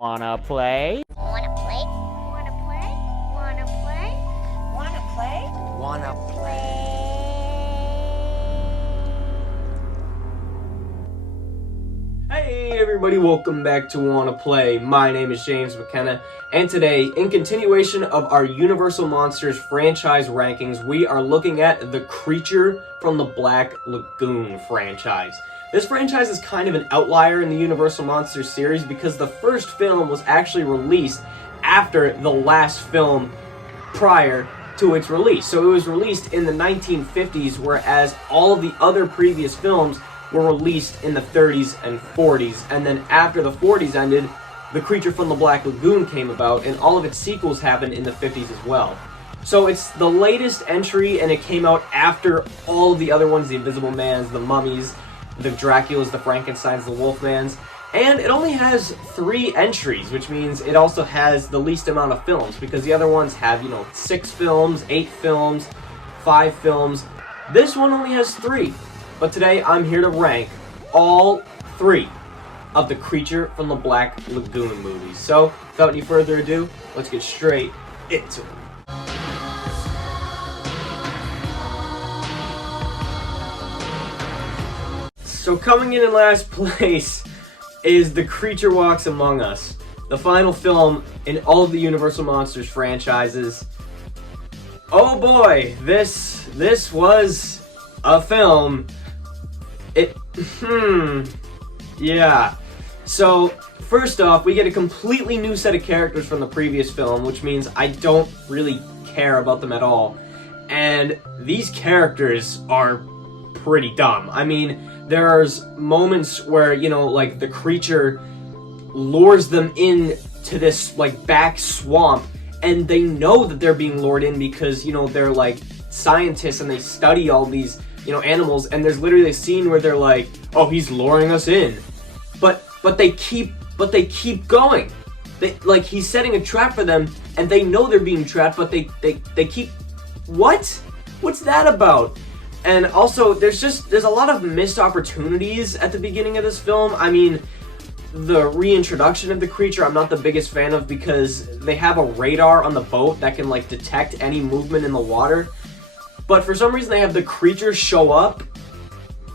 Wanna play? Wanna play? Wanna play? Wanna play? Wanna play? Wanna Hey everybody, welcome back to Wanna Play. My name is James McKenna, and today, in continuation of our Universal Monsters franchise rankings, we are looking at the Creature from the Black Lagoon franchise. This franchise is kind of an outlier in the Universal Monsters series because the first film was actually released after the last film prior to its release. So it was released in the 1950s, whereas all of the other previous films were released in the 30s and 40s. And then after the 40s ended, The Creature from the Black Lagoon came about, and all of its sequels happened in the 50s as well. So it's the latest entry, and it came out after all of the other ones, the Invisible Mans, the Mummies, the Draculas, the Frankensteins, the Wolfmans. And it only has 3 entries, which means it also has the least amount of films, because the other ones have, 6 films, 8 films, 5 films. This one only has 3. But today, I'm here to rank all 3 of the Creature from the Black Lagoon movies. So, without any further ado, let's get straight into it. So coming in last place is The Creature Walks Among Us, the final film in all of the Universal Monsters franchises. Oh boy, this was a film. Yeah. So, first off, we get a completely new set of characters from the previous film, which means I don't really care about them at all. And these characters are pretty dumb. I mean, there's moments where, like, the creature lures them in to this, like, back swamp, and they know that they're being lured in because, they're, like, scientists and they study all these animals, and there's literally a scene where they're like, oh, he's luring us in. But they keep going. He's setting a trap for them, and they know they're being trapped, but they keep, what? What's that about? And also, there's a lot of missed opportunities at the beginning of this film. I mean, the reintroduction of the creature I'm not the biggest fan of because they have a radar on the boat that can, like, detect any movement in the water. But for some reason, they have the creature show up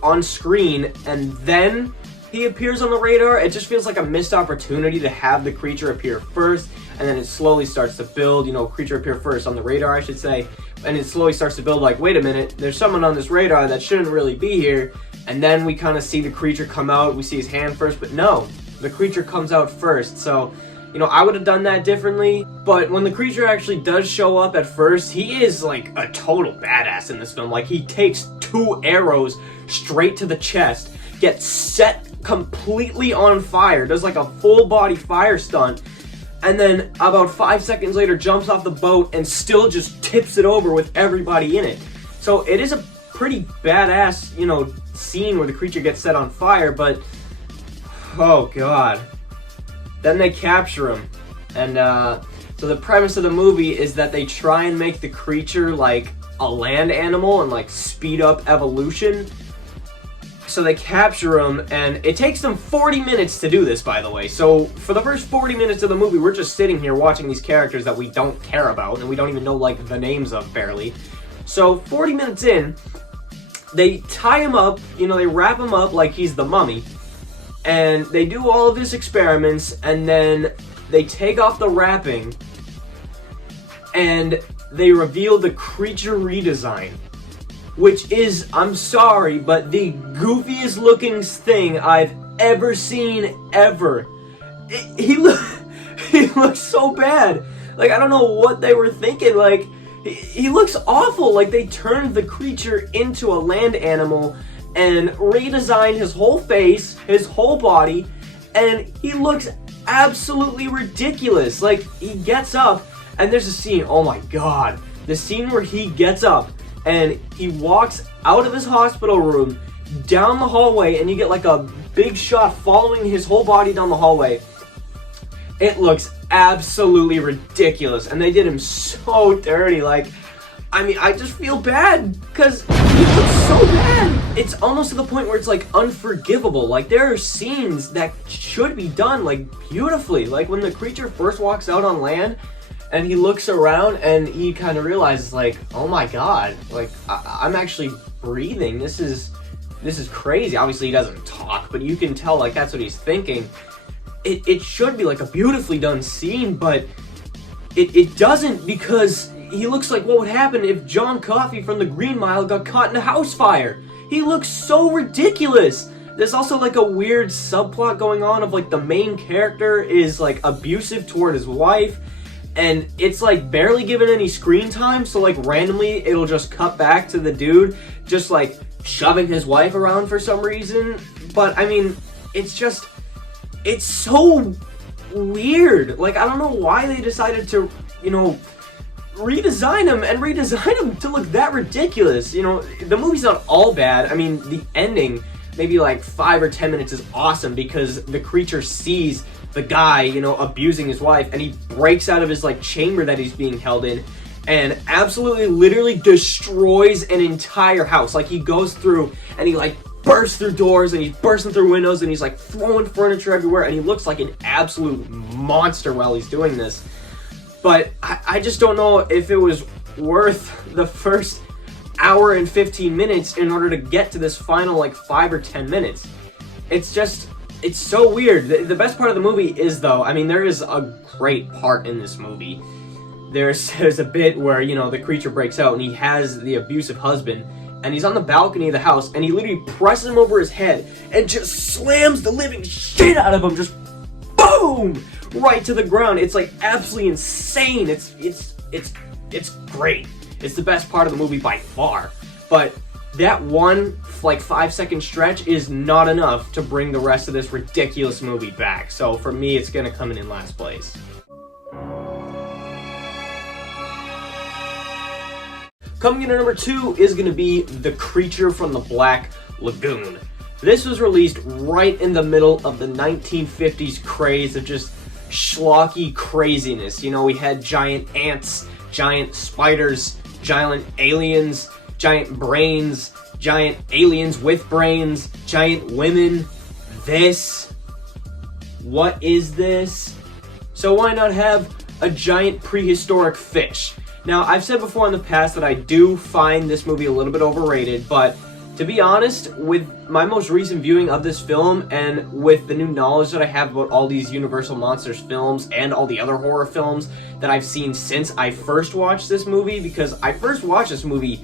on screen, and then he appears on the radar. It just feels like a missed opportunity to have the creature appear first, and then it slowly starts to build, creature appear first on the radar, I should say, and it slowly starts to build, like, wait a minute, there's someone on this radar that shouldn't really be here, and then we kind of see the creature come out, we see his hand first, but no, the creature comes out first. So, I would have done that differently, but when the creature actually does show up at first, he is, like, a total badass in this film. Like, he takes 2 arrows straight to the chest, gets set completely on fire, does, like, a full-body fire stunt, and then about 5 seconds later jumps off the boat and still just tips it over with everybody in it. So it is a pretty badass, scene where the creature gets set on fire, but oh god. Then they capture him, and so the premise of the movie is that they try and make the creature like a land animal and like speed up evolution. So they capture him, and it takes them 40 minutes to do this, by the way. So for the first 40 minutes of the movie, we're just sitting here watching these characters that we don't care about, and we don't even know, like, the names of, barely. So 40 minutes in, they tie him up, they wrap him up like he's the mummy, and they do all of his experiments, and then they take off the wrapping, and they reveal the creature redesign, which is, I'm sorry, but the goofiest looking thing I've ever seen, ever. He looks so bad. Like, I don't know what they were thinking. Like, he looks awful. Like, they turned the creature into a land animal and redesigned his whole face, his whole body, and he looks absolutely ridiculous. Like, he gets up, and there's a scene, oh my god, the scene where he gets up, and he walks out of his hospital room, down the hallway, and you get like a big shot following his whole body down the hallway. It looks absolutely ridiculous, and they did him so dirty. Like, I mean, I just feel bad because he looks so bad. It's almost to the point where it's like unforgivable. Like there are scenes that should be done like beautifully. Like when the creature first walks out on land and he looks around and he kind of realizes like, oh my god, like I'm actually breathing. This is crazy. Obviously he doesn't talk, but you can tell like that's what he's thinking. It should be like a beautifully done scene, but it doesn't, because he looks like what would happen if John Coffey from the Green Mile got caught in a house fire. He looks so ridiculous. There's also like a weird subplot going on of like the main character is like abusive toward his wife, and it's like barely given any screen time, so like randomly it'll just cut back to the dude just like shoving his wife around for some reason. But I mean, it's so weird. Like I don't know why they decided to, you know, redesign him to look that ridiculous. You know, the movie's not all bad. I mean, the ending, maybe like 5 or 10 minutes, is awesome because the creature sees the guy, you know, abusing his wife, and he breaks out of his like chamber that he's being held in and absolutely literally destroys an entire house. Like he goes through and he like bursts through doors and he's bursting through windows and he's like throwing furniture everywhere, and he looks like an absolute monster while he's doing this. But I just don't know if it was worth the first hour and 15 minutes in order to get to this final like 5 or 10 minutes. It's so weird. The best part of the movie is, though, I mean, there is a great part in this movie. There's a bit where, you know, the creature breaks out and he has the abusive husband, and he's on the balcony of the house, and he literally presses him over his head and just slams the living shit out of him, just boom, right to the ground. It's like absolutely insane. It's great. It's the best part of the movie by far. But that one like 5-second stretch is not enough to bring the rest of this ridiculous movie back. So for me, it's gonna come in last place. Coming in at number 2 is going to be The Creature from the Black Lagoon. This was released right in the middle of the 1950s craze of just schlocky craziness. You know, we had giant ants, giant spiders, giant aliens, giant brains, giant aliens with brains, giant women. What is this? So why not have a giant prehistoric fish? Now, I've said before in the past that I do find this movie a little bit overrated, but to be honest, with my most recent viewing of this film and with the new knowledge that I have about all these Universal Monsters films and all the other horror films that I've seen since I first watched this movie, because I first watched this movie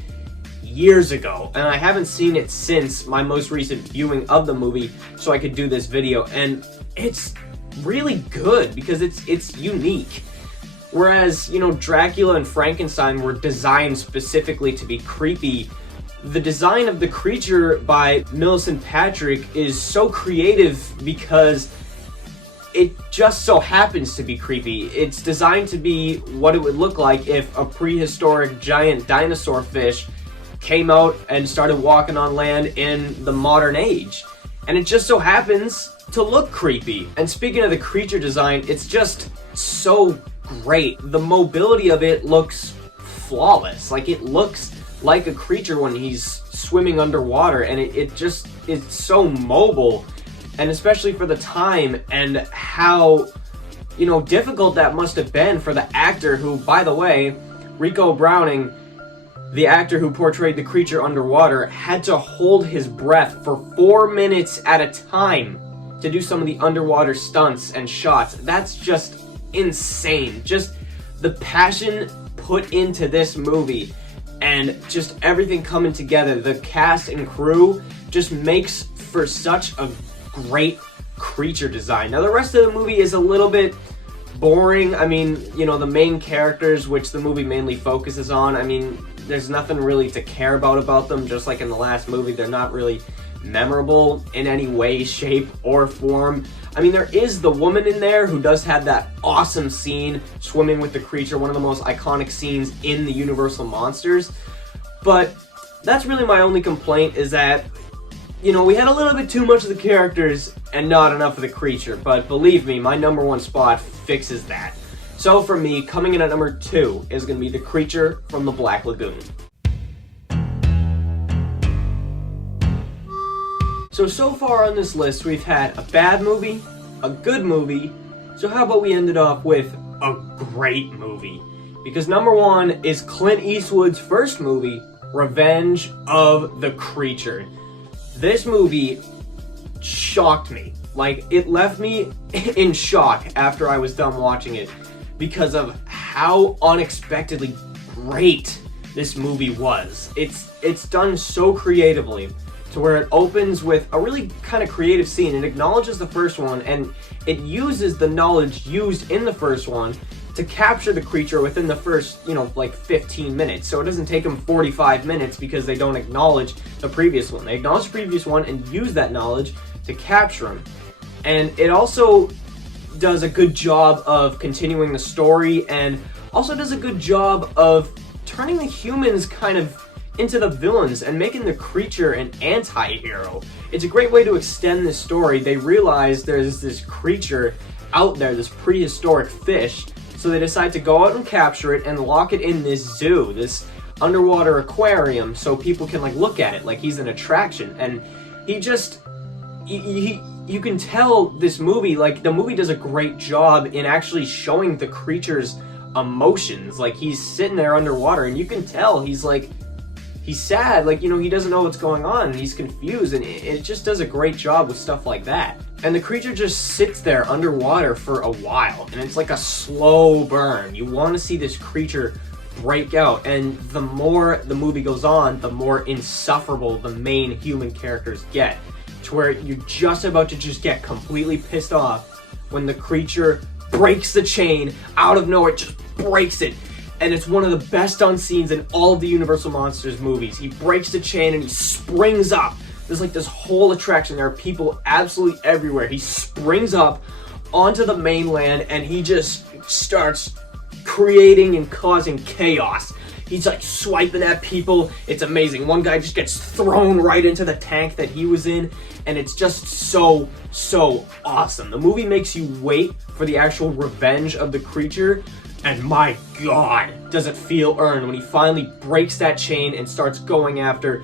years ago and I haven't seen it since my most recent viewing of the movie, so I could do this video, and it's really good because it's unique. Whereas, you know, Dracula and Frankenstein were designed specifically to be creepy, the design of the creature by Millicent Patrick is so creative because it just so happens to be creepy. It's designed to be what it would look like if a prehistoric giant dinosaur fish came out and started walking on land in the modern age. And it just so happens to look creepy. And speaking of the creature design, it's just so great. The mobility of it looks flawless. Like, it looks like a creature when he's swimming underwater, and it just is so mobile. And especially for the time and how, you know, difficult that must have been for the actor who, by the way, Rico Browning, the actor who portrayed the creature underwater, had to hold his breath for 4 minutes at a time to do some of the underwater stunts and shots. That's just insane. Just the passion put into this movie and just everything coming together, the cast and crew, just makes for such a great creature design. Now, the rest of the movie is a little bit boring. I mean, you know, the main characters, which the movie mainly focuses on, I mean, there's nothing really to care about them. Just like in the last movie, they're not really memorable in any way, shape, or form. I mean, there is the woman in there who does have that awesome scene swimming with the creature, one of the most iconic scenes in the Universal Monsters. But that's really my only complaint, is that, you know, we had a little bit too much of the characters and not enough of the creature. But believe me, my number one spot fixes that. So for me, coming in at number 2 is going to be The Creature from the Black Lagoon. So far on this list, we've had a bad movie, a good movie, so how about we end it off with a great movie? Because number 1 is Clint Eastwood's first movie, Revenge of the Creature. This movie shocked me. Like, it left me in shock after I was done watching it because of how unexpectedly great this movie was. It's done so creatively to where it opens with a really kind of creative scene. It acknowledges the first one, and it uses the knowledge used in the first one to capture the creature within the first, like 15 minutes. So it doesn't take them 45 minutes because they don't acknowledge the previous one. They acknowledge the previous one and use that knowledge to capture him. And it also does a good job of continuing the story, and also does a good job of turning the humans kind of into the villains and making the creature an anti-hero. It's a great way to extend this story. They realize there's this creature out there, this prehistoric fish, so they decide to go out and capture it and lock it in this zoo, this underwater aquarium, so people can like look at it like he's an attraction. And he just, you can tell this movie, like the movie does a great job in actually showing the creature's emotions. Like he's sitting there underwater and you can tell he's sad, like, he doesn't know what's going on and he's confused, and it just does a great job with stuff like that. And the creature just sits there underwater for a while, and it's like a slow burn. You want to see this creature break out, and the more the movie goes on, the more insufferable the main human characters get, to where you're just about to just get completely pissed off when the creature breaks the chain out of nowhere, just breaks it. And it's one of the best done scenes in all of the Universal Monsters movies. He breaks the chain and he springs up. There's like this whole attraction. There are people absolutely everywhere. He springs up onto the mainland and he just starts creating and causing chaos. He's like swiping at people. It's amazing. One guy just gets thrown right into the tank that he was in, and it's just so awesome. The movie makes you wait for the actual revenge of the creature, and my God, does it feel earned when he finally breaks that chain and starts going after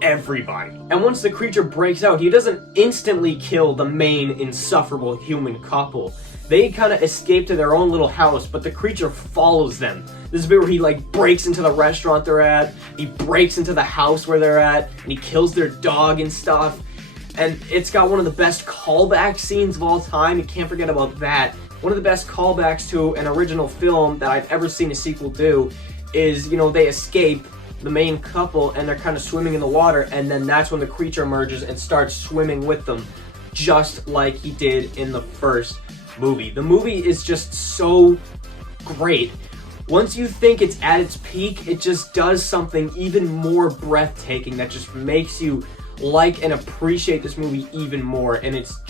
everybody. And once the creature breaks out, he doesn't instantly kill the main insufferable human couple. They kind of escape to their own little house, but the creature follows them. This is a bit where he like breaks into the restaurant they're at, he breaks into the house where they're at, and he kills their dog and stuff. And it's got one of the best callback scenes of all time. You can't forget about that. One of the best callbacks to an original film that I've ever seen a sequel do is, they escape, the main couple, and they're kind of swimming in the water, and then that's when the creature emerges and starts swimming with them, just like he did in the first movie. The movie is just so great. Once you think it's at its peak, it just does something even more breathtaking that just makes you like and appreciate this movie even more, and it's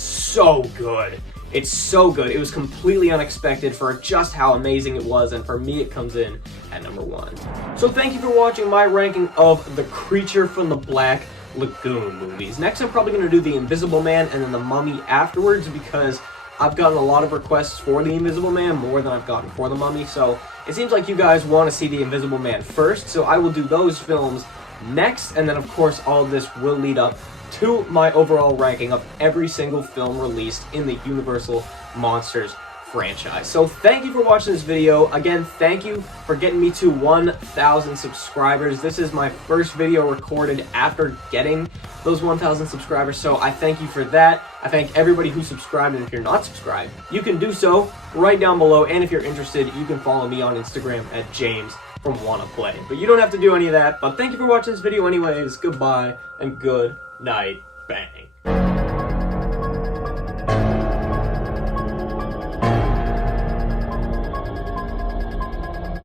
so good. It's so good. It was completely unexpected for just how amazing it was, and for me it comes in at number 1. So thank you for watching my ranking of The Creature from the Black Lagoon movies. Next I'm probably going to do The Invisible Man and then The Mummy afterwards, because I've gotten a lot of requests for The Invisible Man, more than I've gotten for The Mummy, so it seems like you guys want to see The Invisible Man first, so I will do those films next, and then of course all of this will lead up to my overall ranking of every single film released in the Universal Monsters franchise. So thank you for watching this video. Again, thank you for getting me to 1,000 subscribers. This is my first video recorded after getting those 1,000 subscribers, so I thank you for that. I thank everybody who subscribed, and if you're not subscribed, you can do so right down below, and if you're interested, you can follow me on Instagram at James from Wanna Play. But you don't have to do any of that, but thank you for watching this video anyways. Goodbye, and good night, bang.